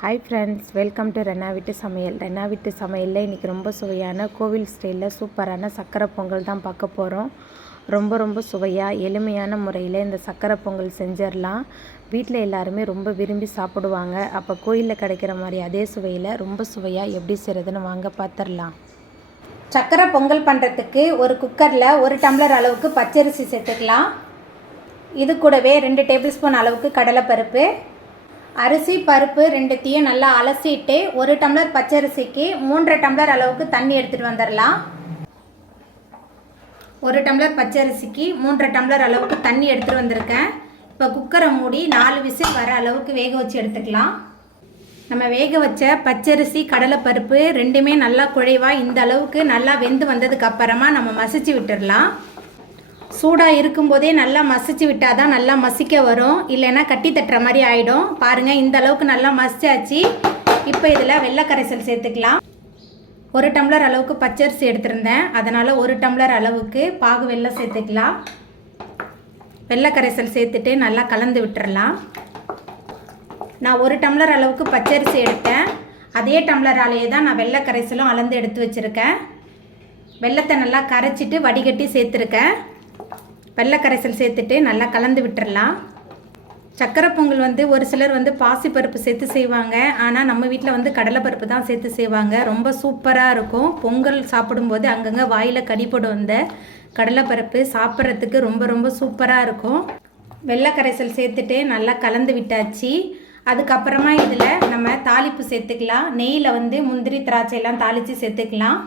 Hi friends, welcome to Renna வீட்டு சமையல். ரென்னா வீட்டு சமையலில் இன்றைக்கி ரொம்ப சுவையான கோவில் ஸ்டைலில் சூப்பரான சக்கரை பொங்கல் தான் பார்க்க போகிறோம். ரொம்ப சுவையாக எளிமையான முறையில் இந்த சக்கரை பொங்கல் செஞ்சிடலாம். வீட்டில் எல்லாருமே ரொம்ப விரும்பி சாப்பிடுவாங்க. அப்போ கோயிலில் கிடைக்கிற மாதிரி அதே சுவையில் ரொம்ப சுவையாக எப்படி செய்கிறதுன்னு வாங்க பார்த்துடலாம். சக்கரை பொங்கல் பண்ணுறதுக்கு ஒரு குக்கரில் 1 டம்ளர் அளவுக்கு பச்சரிசி சேர்த்துக்கலாம். இது கூடவே 2 டேபிள் ஸ்பூன் அளவுக்கு கடலைப்பருப்பு, அரிசி பருப்பு ரெண்டுத்தையும் நல்லா அலசிட்டு 1 டம்ளர் பச்சரிசிக்கு 3 டம்ளர் அளவுக்கு தண்ணி எடுத்துகிட்டு வந்துடலாம். 1 டம்ளர் பச்சரிசிக்கு 3 டம்ளர் அளவுக்கு தண்ணி எடுத்துகிட்டு வந்திருக்கேன். இப்போ குக்கரை மூடி 4 விசில் வர அளவுக்கு வேக வச்சு எடுத்துக்கலாம். நம்ம வேக வச்ச பச்சரிசி கடலைப்பருப்பு ரெண்டுமே நல்லா குழைவாக இந்த அளவுக்கு நல்லா வெந்து வந்ததுக்கு அப்புறமா நம்ம மசிச்சு விட்டுடலாம். சூடாக இருக்கும்போதே நல்லா மசிச்சு விட்டால் தான் நல்லா மசிக்க வரும், இல்லைன்னா கட்டி தட்டுற மாதிரி ஆகிடும். பாருங்கள், இந்த அளவுக்கு நல்லா மசிச்சாச்சு. இப்போ இதில் வெள்ளை கரைசல் சேர்த்துக்கலாம். 1 டம்ளர் அளவுக்கு பச்சரிசி எடுத்திருந்தேன், அதனால் 1 டம்ளர் அளவுக்கு பாகு வெல்லம் சேர்த்துக்கலாம். வெள்ளை கரைசல் சேர்த்துட்டு நல்லா கலந்து விட்டுறலாம். நான் 1 டம்ளர் அளவுக்கு பச்சரிசி எடுத்தேன், அதே டம்ளராலேயே தான் நான் வெள்ளை கரைசலும் அளந்து எடுத்து வச்சுருக்கேன். வெள்ளத்தை நல்லா கரைச்சிட்டு வடிகட்டி சேர்த்துருக்கேன். வெள்ளை கரைசல் சேர்த்துட்டு நல்லா கலந்து விட்டுறலாம். சக்கரை பொங்கல் ஒரு சிலர் பாசிப்பருப்பு சேர்த்து செய்வாங்க, ஆனால் நம்ம வீட்டில் கடலைப்பருப்பு தான் சேர்த்து செய்வாங்க. ரொம்ப சூப்பராக இருக்கும். பொங்கல் சாப்பிடும்போது அங்கங்கே வாயில் கடிப்படும். இந்த கடலைப்பருப்பு சாப்பிட்றதுக்கு ரொம்ப சூப்பராக இருக்கும். வெள்ளை கரைசல் சேர்த்துட்டு நல்லா கலந்து விட்டாச்சு. அதுக்கப்புறமா இதில் நம்ம தாளிப்பு சேர்த்துக்கலாம். நெய்யில் முந்திரி திராட்சையெல்லாம் தாளித்து சேர்த்துக்கலாம்.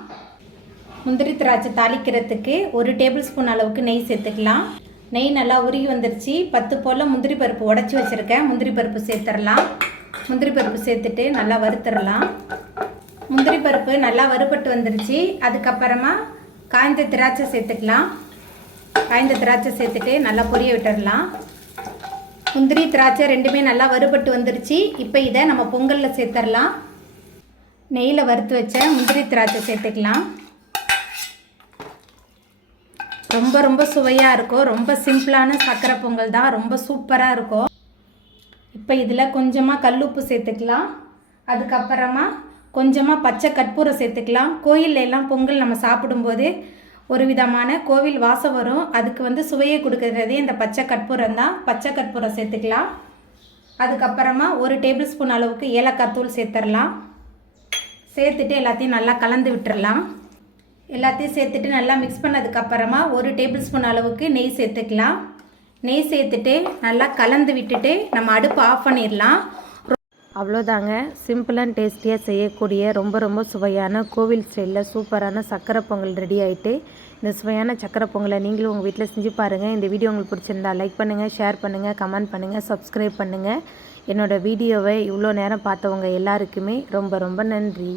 முந்திரி திராட்சை தாளிக்கிறதுக்கு 1 டேபிள் ஸ்பூன் அளவுக்கு நெய் சேர்த்துக்கலாம். நெய் நல்லா உருகி வந்துருச்சு. 10 போல் முந்திரி பருப்பு உடச்சி வச்சுருக்கேன். முந்திரி பருப்பு சேர்த்துடலாம். முந்திரி பருப்பு சேர்த்துட்டு நல்லா வறுத்துடலாம். முந்திரி பருப்பு நல்லா வறுபட்டு வந்துருச்சு. அதுக்கப்புறமா காய்ந்த திராட்சை சேர்த்துக்கலாம். காய்ந்த திராட்சை சேர்த்துட்டு நல்லா பொரிய விட்டுடலாம். முந்திரி திராட்சை ரெண்டுமே நல்லா வறுபட்டு வந்துருச்சு. இப்போ இதை நம்ம பொங்கலில் சேர்த்துடலாம். நெய்யில் வறுத்து வச்ச முந்திரி திராட்சை சேர்த்துக்கலாம். ரொம்ப சுவையாக இருக்கும். ரொம்ப சிம்பிளான சக்கரை பொங்கல் தான், ரொம்ப சூப்பராக இருக்கும். இப்போ இதில் கொஞ்சமாக கல்லுப்பு சேர்த்துக்கலாம். அதுக்கப்புறமா கொஞ்சமாக பச்சை கற்பூரம் சேர்த்துக்கலாம். கோயில்ல எல்லாம் பொங்கல் நம்ம சாப்பிடும்போது ஒரு விதமான கோவில் வாசம் வரும். அதுக்கு சுவையை கொடுக்கறதே இந்த பச்சை கற்பூரம் தான். பச்சை கற்பூரம் சேர்த்துக்கலாம். அதுக்கப்புறமா 1 டேபிள் ஸ்பூன் அளவுக்கு ஏலக்காய் தூள் சேர்த்துடலாம். சேர்த்துட்டு எல்லாத்தையும் நல்லா கலந்து விட்டுடலாம். எல்லாத்தையும் சேர்த்துட்டு நல்லா மிக்ஸ் பண்ணதுக்கப்புறமா 1 டேபிள் ஸ்பூன் அளவுக்கு நெய் சேர்த்துக்கலாம். நெய் சேர்த்துட்டு நல்லா கலந்து விட்டுட்டு நம்ம அடுப்பு ஆஃப் பண்ணிடலாம். அவ்வளோதாங்க, சிம்பிள் அண்ட் டேஸ்டியாக செய்யக்கூடிய ரொம்ப சுவையான கோவில் ஸ்டைலில் சூப்பரான சக்கரை பொங்கல் ரெடி ஆகிட்டு. இந்த சுவையான சக்கரை பொங்கலை நீங்களும் உங்கள் வீட்டில் செஞ்சு பாருங்கள். இந்த வீடியோ உங்களுக்கு பிடிச்சிருந்தா லைக் பண்ணுங்கள், ஷேர் பண்ணுங்கள், கமெண்ட் பண்ணுங்கள், சப்ஸ்கிரைப் பண்ணுங்கள். என்னோடய வீடியோவை இவ்வளோ நேரம் பார்த்தவங்க எல்லாருக்குமே ரொம்ப நன்றி.